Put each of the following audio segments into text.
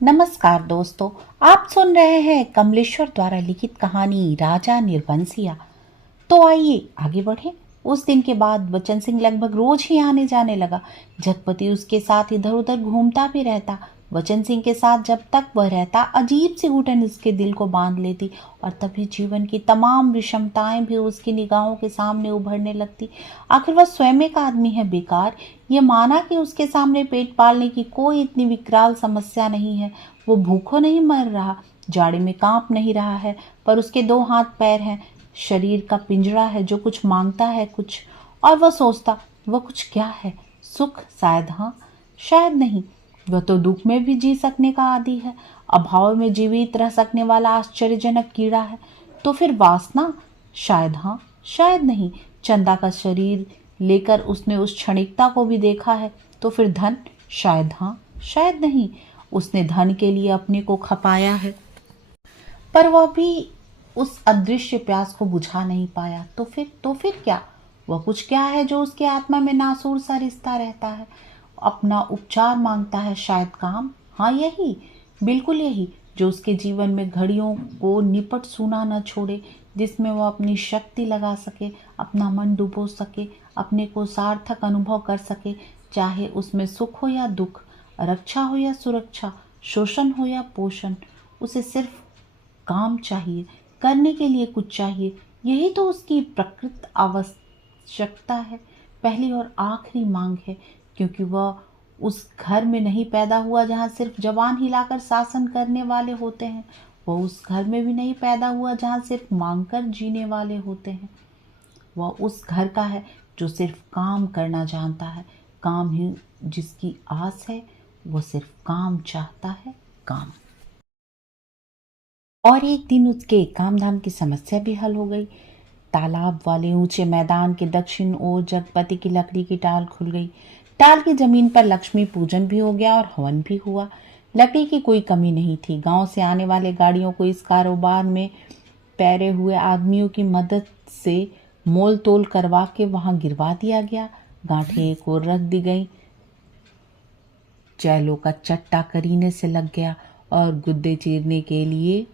नमस्कार दोस्तों। आप सुन रहे हैं कमलेश्वर द्वारा लिखित कहानी राजा निर्बंसिया। तो आइए आगे बढ़ें। उस दिन के बाद बच्चन सिंह लगभग रोज ही आने जाने लगा। जगपति उसके साथ इधर उधर घूमता भी रहता। बच्चन सिंह के साथ जब तक वह रहता, अजीब सी घुटन उसके दिल को बांध लेती और तभी जीवन की तमाम विषमताएं भी उसकी निगाहों के सामने उभरने लगती। आखिर वह स्वयं एक आदमी है बेकार। ये माना कि उसके सामने पेट पालने की कोई इतनी विकराल समस्या नहीं है। वो भूखों नहीं मर रहा, जाड़े में कांप नहीं रहा है, पर उसके दो हाथ पैर हैं, शरीर का पिंजरा है जो कुछ मांगता है कुछ। और वह सोचता, वह कुछ क्या है? सुख शायद, हाँ शायद नहीं। वह तो दुख में भी जी सकने का आदी है, अभाव में जीवित रह सकने वाला आश्चर्यजनक कीड़ा है। तो फिर वासना? शायद हाँ शायद नहीं। चंदा का शरीर लेकर उसने उस क्षणिकता को भी देखा है। तो फिर धन? शायद हाँ शायद नहीं। उसने धन के लिए अपने को खपाया है, पर वह भी उस अदृश्य प्यास को बुझा नहीं पाया। तो फिर क्या? वह कुछ क्या है जो उसके आत्मा में नासूर सा रिश्ता रहता है, अपना उपचार मांगता है? शायद काम? हाँ यही, बिल्कुल यही, जो उसके जीवन में घड़ियों को निपट सूना न छोड़े, जिसमें वह अपनी शक्ति लगा सके, अपना मन डुबो सके, अपने को सार्थक अनुभव कर सके, चाहे उसमें सुख हो या दुख, रक्षा हो या सुरक्षा, शोषण हो या पोषण। उसे सिर्फ काम चाहिए, करने के लिए कुछ चाहिए। यही तो उसकी प्रकृत आवश्यकता है, पहली और आखिरी मांग है। क्योंकि वह उस घर में नहीं पैदा हुआ जहाँ सिर्फ जबान हिलाकर शासन करने वाले होते हैं। वह उस घर में भी नहीं पैदा हुआ जहाँ सिर्फ मांगकर जीने वाले होते हैं। वह उस घर का है जो सिर्फ काम करना जानता है। काम ही जिसकी आस है, वो सिर्फ काम चाहता है, काम। और एक दिन उसके काम धाम की समस्या भी हल हो गई। तालाब वाले ऊंचे मैदान के दक्षिण ओर जगपति की लकड़ी की टाल खुल गई। टाल की जमीन पर लक्ष्मी पूजन भी हो गया और हवन भी हुआ। लकड़ी की कोई कमी नहीं थी। गांव से आने वाले गाड़ियों को इस कारोबार में पैरे हुए आदमियों की मदद से मोल तोल करवा के वहां गिरवा दिया गया। गांठें एक ओर रख दी गई, चैलों का चट्टा करीने से लग गया और गुद्दे चीरने के लिए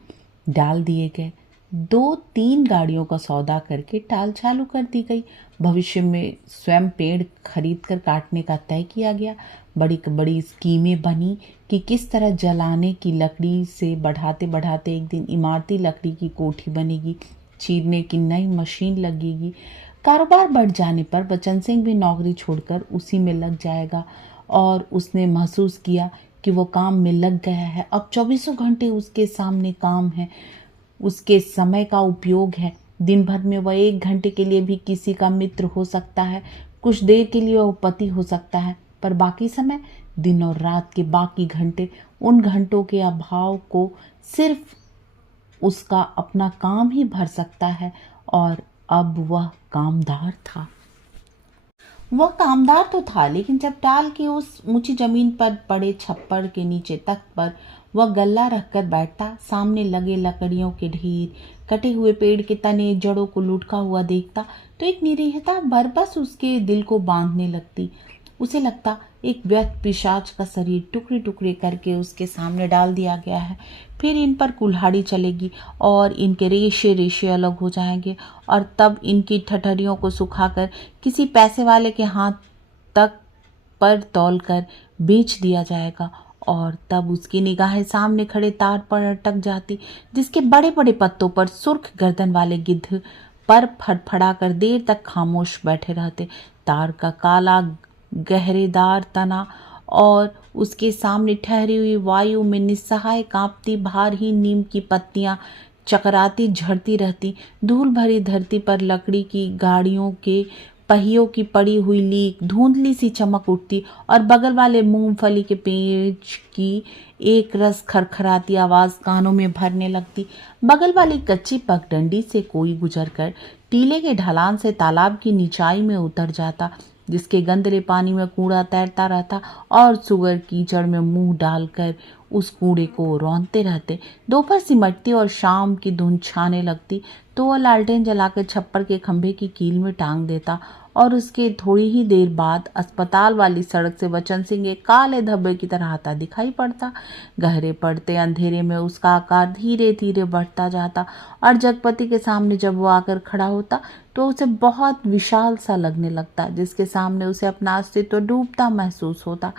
डाल दिए गए। 2-3 गाड़ियों का सौदा करके टाल चालू कर दी गई। भविष्य में स्वयं पेड़ खरीद कर काटने का तय किया गया। बड़ी बड़ी स्कीमें बनी कि किस तरह जलाने की लकड़ी से बढ़ाते बढ़ाते एक दिन इमारती लकड़ी की कोठी बनेगी, चीरने की नई मशीन लगेगी। कारोबार बढ़ जाने पर बचन सिंह भी नौकरी छोड़कर उसी में लग जाएगा और उसने महसूस किया कि वो काम में लग गया है। अब 24 घंटे उसके सामने काम है, उसके समय का उपयोग है। दिन भर में वह 1 घंटे के लिए भी किसी का मित्र हो सकता है, कुछ देर के लिए वह पति हो सकता है, पर बाकी समय, दिन और रात के बाकी घंटे, उन घंटों के अभाव को सिर्फ उसका अपना काम ही भर सकता है। और अब वह कामदार था। वह कामदार तो था, लेकिन जब टाल की उस ऊंची जमीन पर पड़े छप्पर के नीचे तख्त पर वह गल्ला रखकर बैठता, सामने लगे लकड़ियों के ढेर, कटे हुए पेड़ के तने, जड़ों को लुढ़का हुआ देखता, तो एक निरीहता बरबस उसके दिल को बांधने लगती। उसे लगता एक व्यर्थ पिशाच का शरीर टुकड़े टुकड़े करके उसके सामने डाल दिया गया है। फिर इन पर कुल्हाड़ी चलेगी और इनके रेशे रेशे अलग हो जाएंगे और तब इनकी ठठरियों को सुखाकर किसी पैसे वाले के हाथ तक पर तौल कर बेच दिया जाएगा। और तब उसकी निगाहें सामने खड़े तार पर अटक जाती, जिसके बड़े बड़े पत्तों पर सुर्ख गर्दन वाले गिद्ध पर फड़फड़ा कर देर तक खामोश बैठे रहते। तार का काला गहरेदार तना और उसके सामने ठहरी हुई वायु में निस्सहाय कांपती भारहीन नीम की पत्तियां चकराती झड़ती रहती। धूल भरी धरती पर लकड़ी की गाड़ियों के पहियों की पड़ी हुई लीक धुंधली सी चमक उठती और बगल वाले मूंगफली के पेज की एक रस खरखराती आवाज कानों में भरने लगती। बगल वाली कच्ची पगडंडी से कोई गुजरकर टीले के ढलान से तालाब की निचाई में उतर जाता, जिसके गंदले पानी में कूड़ा तैरता रहता और सुअर कीचड़ में मुंह डालकर उस कूड़े को रौंदते रहते। दोपहर सिमटती और शाम की धुंध छाने लगती तो वह लालटेन जलाकर छप्पर के खंभे की कील में टांग देता और उसके थोड़ी ही देर बाद अस्पताल वाली सड़क से वचन सिंह एक काले धब्बे की तरह आता दिखाई पड़ता। गहरे पड़ते अंधेरे में उसका आकार धीरे धीरे बढ़ता जाता और जगपति के सामने जब वो आकर खड़ा होता तो उसे बहुत विशाल सा लगने लगता, जिसके सामने उसे अपना अस्तित्व डूबता महसूस होता।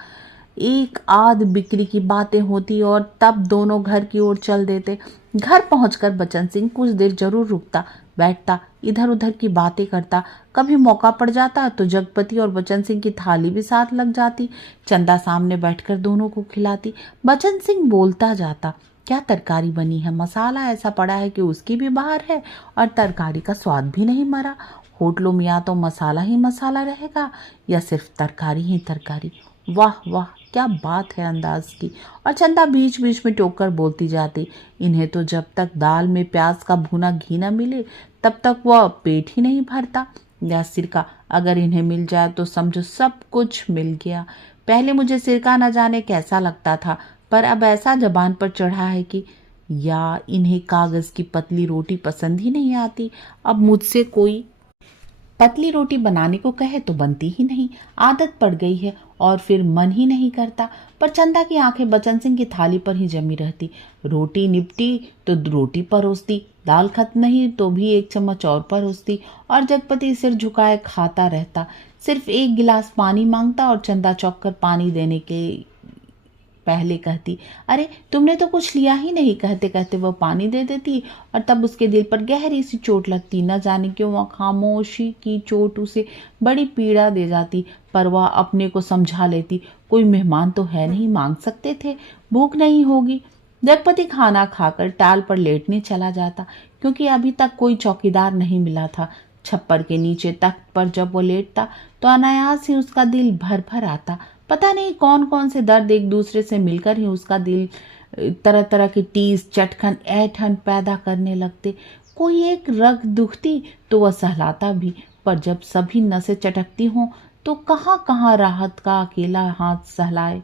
एक आध बिक्री की बातें होती और तब दोनों घर की ओर चल देते। घर पहुंचकर बचन सिंह कुछ देर जरूर रुकता, बैठता, इधर उधर की बातें करता। कभी मौका पड़ जाता तो जगपति और बचन सिंह की थाली भी साथ लग जाती। चंदा सामने बैठकर दोनों को खिलाती। बचन सिंह बोलता जाता, क्या तरकारी बनी है, मसाला ऐसा पड़ा है कि उसकी भी बाहर है और तरकारी का स्वाद भी नहीं मरा। होटलों में या तो मसाला ही मसाला रहेगा या सिर्फ तरकारी ही तरकारी। वाह वाह, क्या बात है अंदाज की। और चंदा बीच बीच में टोक कर बोलती जाती, इन्हें तो जब तक दाल में प्याज का भुना घी न मिले तब तक वह पेट ही नहीं भरता। या सिरका अगर इन्हें मिल जाए तो समझो सब कुछ मिल गया। पहले मुझे सिरका न जाने कैसा लगता था, पर अब ऐसा जबान पर चढ़ा है कि या इन्हें कागज की पतली रोटी पसंद ही नहीं आती। अब मुझसे कोई पतली रोटी बनाने को कहे तो बनती ही नहीं, आदत पड़ गई है और फिर मन ही नहीं करता। पर चंदा की आंखें बचन सिंह की थाली पर ही जमी रहती। रोटी निपटी तो रोटी परोसती, दाल खत्म नहीं तो भी एक चम्मच और परोसती और जगपति सिर झुकाए खाता रहता। सिर्फ एक गिलास पानी मांगता और चंदा चौंक कर पानी देने के पहले कहती, अरे तुमने तो कुछ लिया ही नहीं। कहते कहते वह पानी दे देती और तब उसके दिल पर गहरी सी चोट लगती। न जाने क्यों वह खामोशी की चोट उसे बड़ी पीड़ा दे जाती, पर वह अपने को समझा लेती, कोई मेहमान तो है नहीं, मांग सकते थे, भूख नहीं होगी। जगपति खाना खाकर टाल पर लेटने चला जाता, क्योंकि अभी तक कोई चौकीदार नहीं मिला था। छप्पर के नीचे तख्त पर जब वो लेटता तो अनायास ही उसका दिल भर भर आता। पता नहीं कौन कौन से दर्द एक दूसरे से मिलकर ही उसका दिल तरह तरह की टीस, चटखन, ऐंठन पैदा करने लगते। कोई एक रग दुखती तो वह सहलाता भी, पर जब सभी नसें चटकती हों तो कहाँ कहाँ राहत का अकेला हाथ सहलाए।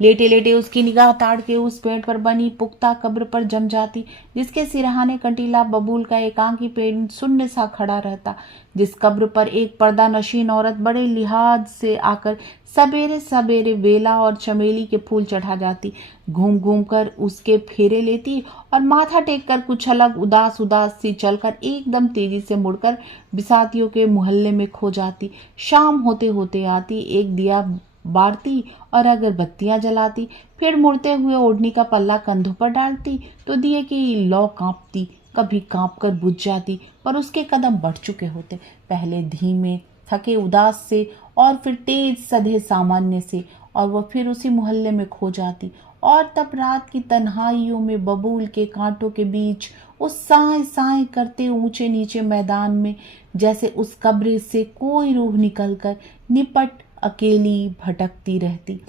लेटे लेटे उसकी निगाह ताड़ के उस पेड़ पर बनी पुख्ता कब्र पर जम जाती, जिसके सिरहाने कंटीला बबूल का एकांकी पेड़ शून्य सा खड़ा रहता। जिस कब्र पर एक पर्दा नशीन औरत बड़े लिहाज से आकर सवेरे सवेरे बेला और चमेली के फूल चढ़ा जाती, घूम घूम कर उसके फेरे लेती और माथा टेक कर कुछ अलग उदास उदास सी चलकर एकदम तेजी से मुड़कर बिसातियों के मोहल्ले में खो जाती। शाम होते होते आती, एक दिया बारती और अगरबत्तियां जलाती, फिर मुड़ते हुए ओढ़नी का पल्ला कंधों पर डालती तो दिए की लौ कांपती, कभी कांप कर बुझ जाती, पर उसके कदम बढ़ चुके होते, पहले धीमे थके उदास से और फिर तेज सधे सामान्य से, और वह फिर उसी मोहल्ले में खो जाती। और तब रात की तन्हाइयों में बबूल के कांटों के बीच उस साए साए करते ऊंचे नीचे मैदान में जैसे उस कब्र से कोई रूह निकलकर निपट अकेली भटकती रहती।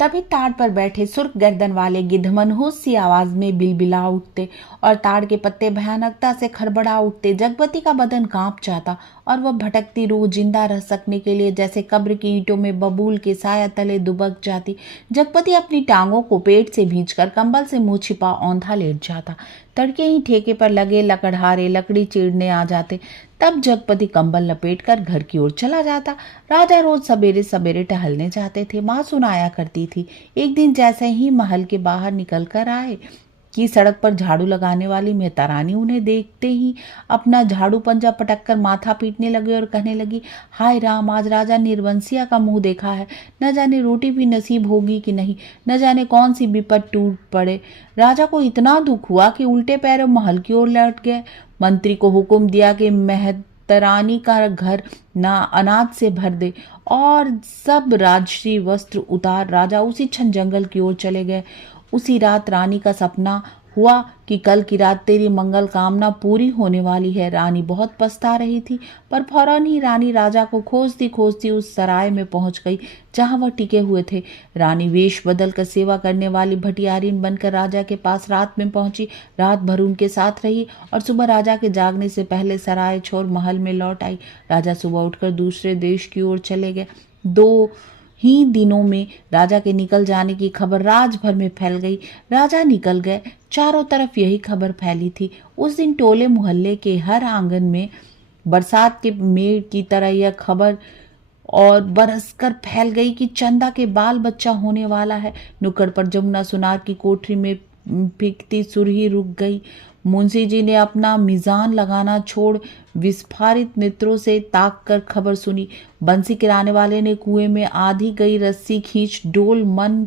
तभी ताड़ पर बैठे सुर्ख गर्दन वाले गिद्ध मनहूस सी आवाज में बिलबिला उठते और ताड़ के पत्ते भयानकता से खड़बड़ा उठते। जगपति का बदन कांप जाता और वह भटकती रूह जिंदा रह सकने के लिए जैसे कब्र की ईंटों में बबूल के साया तले दुबक जाती। जगपति अपनी टांगों को पेट से भींचकर कंबल से मुंह छिपा औंधा लेट जाता। तड़के ही ठेके पर लगे लकड़हारे लकड़ी चीरने आ जाते। तब जगपति कंबल लपेटकर घर की ओर चला जाता। राजा रोज सवेरे सवेरे टहलने जाते थे। माँ सुनाया करती थी, एक दिन जैसे ही महल के बाहर निकल कर आए कि सड़क पर झाड़ू लगाने वाली मेहतरानी उन्हें देखते ही अपना झाड़ू पंजा पटक कर माथा पीटने लगे और कहने लगी, हाय राम, आज राजा निर्वंशिया का मुंह देखा है, न जाने रोटी भी नसीब होगी कि नहीं, न जाने कौन सी विपद टूट पड़े। राजा को इतना दुख हुआ कि उल्टे पैरों महल की ओर लौट गए। मंत्री को हुक्म दिया कि मेहतरानी का घर ना अनाज से भर दे और सब राजसी वस्त्र उतार राजा उसी क्षण जंगल की ओर चले गए। उसी रात रानी का सपना हुआ कि कल की रात तेरी मंगल कामना पूरी होने वाली है। रानी बहुत पछता रही थी, पर फौरन ही रानी राजा को खोजती खोजती उस सराय में पहुंच गई जहां वह टिके हुए थे। रानी वेश बदल कर सेवा करने वाली भटियारीन बनकर राजा के पास रात में पहुंची, रात भर उनके साथ रही और सुबह राजा के जागने से पहले सराय छोड़ महल में लौट आई। राजा सुबह उठकर दूसरे देश की ओर चले गए। 2 ही दिनों में राजा के निकल जाने की खबर राज भर में फैल गई। राजा निकल गए, चारों तरफ यही खबर फैली थी। उस दिन टोले मोहल्ले के हर आंगन में बरसात के मेघ की तरह यह खबर और बरसकर फैल गई कि चंदा के बाल बच्चा होने वाला है। नुक्कड़ पर जमुना सुनार की कोठरी में फीकती सुरही रुक गई। मुंशी जी ने अपना मिजान लगाना छोड़ विस्फारित नेत्रों से ताक कर खबर सुनी। बंसी किराने वाले ने कुएं में आधी गई रस्सी खींच डोल मन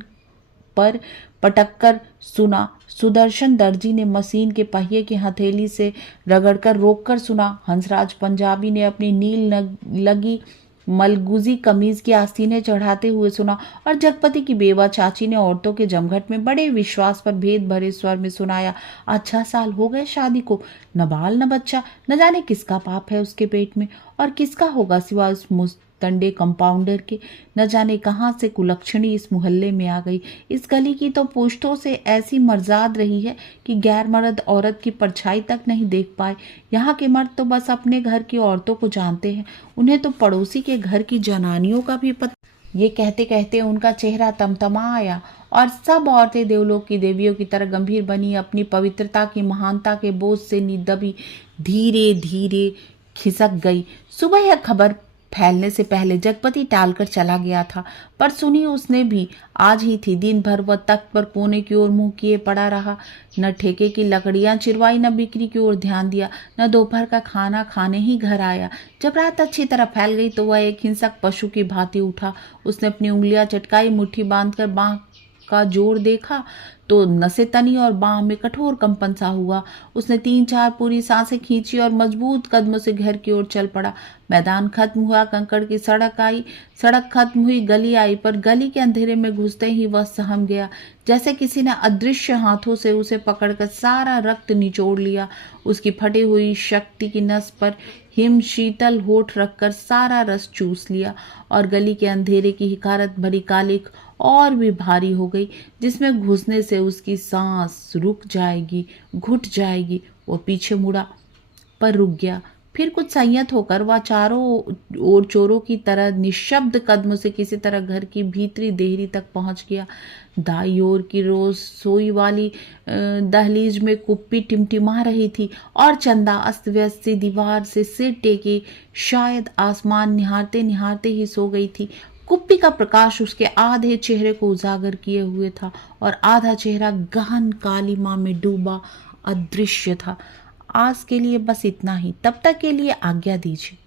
पर पटक कर सुना। सुदर्शन दर्जी ने मशीन के पहिए की हथेली से रगड़कर रोककर सुना। हंसराज पंजाबी ने अपनी नील लगी मलगुजी कमीज की आस्तीनें चढ़ाते हुए सुना। और जगपति की बेवा चाची ने औरतों के जमघट में बड़े विश्वास पर भेद भरे स्वर में सुनाया। 6 साल हो गए शादी को, न बाल न बच्चा। न जाने किसका पाप है उसके पेट में और किसका होगा सिवा उस मुस्तंडे कंपाउंडर के। न जाने कहां से कुलक्षणी इस मोहल्ले में आ गई। इस गली की तो पुश्तों से ऐसी मर्जाद रही है कि गैर मर्द औरत की परछाई तक नहीं देख पाए। यहाँ के मर्द तो बस अपने घर की औरतों को जानते हैं, उन्हें तो पड़ोसी के घर की जनानियों का भी पता। ये कहते कहते उनका चेहरा तमतमा आया और सब औरतें देवलोक की देवियों की तरह गंभीर बनी, अपनी पवित्रता की महानता के बोझ से निदबी धीरे धीरे खिसक गई। सुबह यह खबर फैलने से पहले जगपति टालकर चला गया था, पर सुनी उसने भी आज ही थी। दिन भर वह तख्त पर कोने की ओर मुंह किए पड़ा रहा, न ठेके की लकड़ियां चिरवाई, न बिक्री की ओर ध्यान दिया, न दोपहर का खाना खाने ही घर आया। जब रात अच्छी तरह फैल गई तो वह एक हिंसक पशु की भांति उठा। उसने अपनी उंगलियां चटकाई, मुट्ठी बांधकर बांह का जोर देखा तो नसें तनी और बांह में कठोर कंपन सा हुआ। उसने 3-4 पूरी सांसें खींची और मजबूत कदमों से घर की ओर चल पड़ा। मैदान खत्म हुआ, कंकड़ की सड़क आई, सड़क खत्म हुई, गली आई, पर गली के अंधेरे में घुसते ही वह सहम गया, जैसे किसी ने अदृश्य हाथों से उसे पकड़कर सारा रक्त निचोड़ लिया। उसकी फटी हुई शक्ति की नस पर हिम शीतल होठ रखकर सारा रस चूस लिया और गली के अंधेरे की हिकारत भरी कालिक और भी भारी हो गई, जिसमें घुसने से उसकी सांस रुक जाएगी, घुट जाएगी। वो पीछे मुड़ा पर रुक गया। फिर कुछ संयत होकर वह चारों ओर चोरों की तरह निशब्द कदमों से किसी तरह घर की भीतरी देहरी तक पहुंच गया। दाई ओर की रसोई वाली दहलीज में कुप्पी टिमटिमा रही थी और चंदा अस्त व्यस्त सी दीवार से सिर टेके शायद आसमान निहारते निहारते ही सो गई थी। कुप्पी का प्रकाश उसके आधे चेहरे को उजागर किए हुए था और आधा चेहरा गहन कालिमा में डूबा अदृश्य था। आज के लिए बस इतना ही। तब तक के लिए आज्ञा दीजिए।